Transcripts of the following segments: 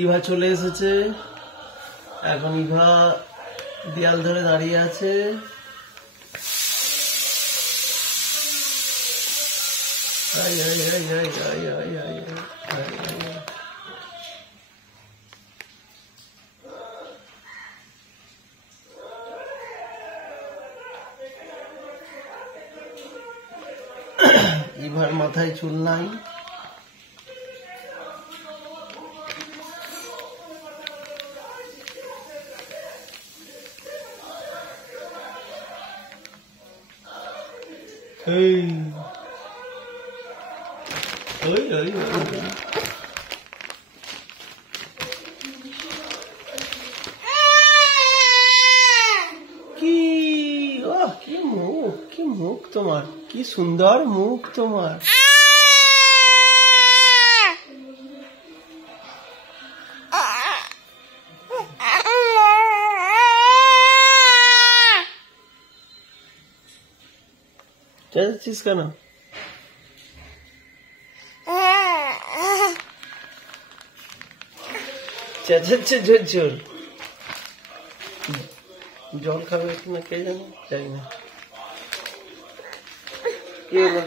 ইভা চলে এসেছে। এখন ইভা দেয়াল ধরে দাঁড়িয়ে আছে। ইভার মাথায় চুল নাই। কি মুখ তোমার, কি সুন্দর মুখ তোমার। চেঁচাচ্ছিস কেন? চেঁচাচ্ছে জোর জোর। জল খাবে একটু না, কে জানে, জানি না। কি হলো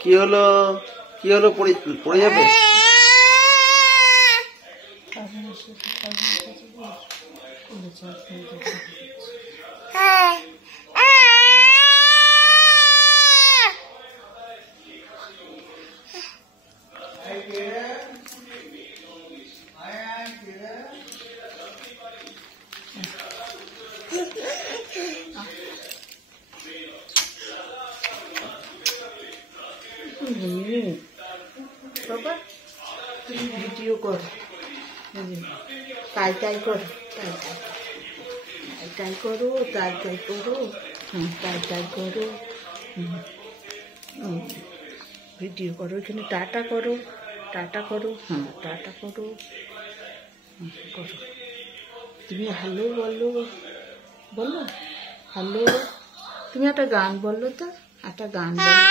কি হলো কি হলো? পড়ে যাবে। বাবা তুমি ভিডিও কর, তাই তাই করো, তাই তাই করো, তাই তাই করো, তাই তাই করো, ভিডিও করো। এখানে টাটা করো, টাটা করো, টাটা করো, করো। তুমি হ্যালো বলো, বলো হ্যালো। তুমি একটা গান বললো তো, একটা গান বলো।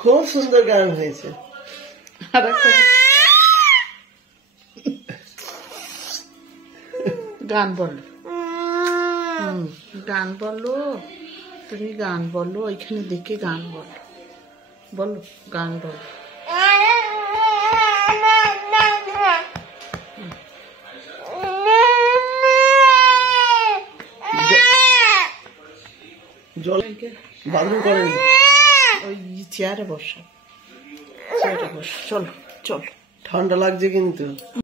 খুব সুন্দর গান হয়েছে। গান বলো, গান বলো, তুমি গান বলো। এখানে দেখে গান বলো, বলো গান বলো। জল বাথরুম করেন, ওই চেয়ারে বসা, চলো চলো, ঠান্ডা লাগছে কিন্তু।